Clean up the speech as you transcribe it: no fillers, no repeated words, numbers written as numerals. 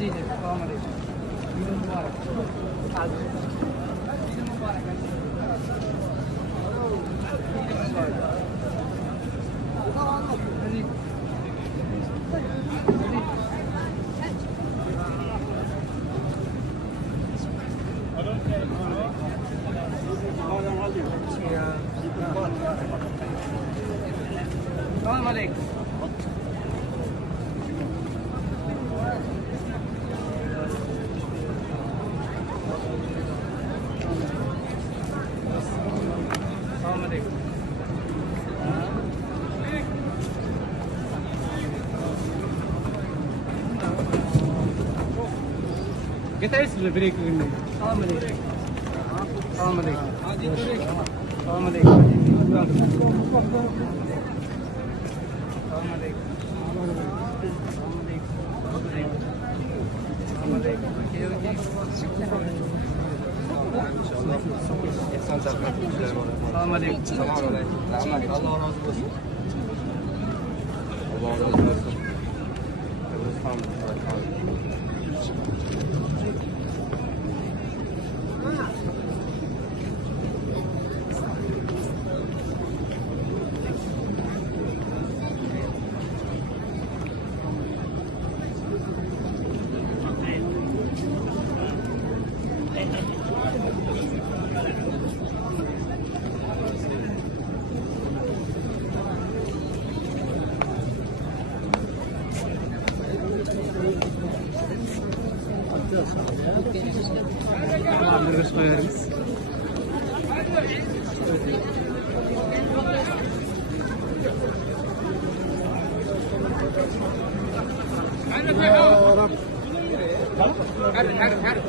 जी जी सलाम अलैकुम ईद मुबारक आज ईद मुबारक सलाम अलैकुम kita isle break करने सलाम अलैकुम सलाम अलैकुम सलाम अलैकुम Selamun Aleyküm. Allah razı olsun. Allah razı olsun. Adres koyarız. Hadi.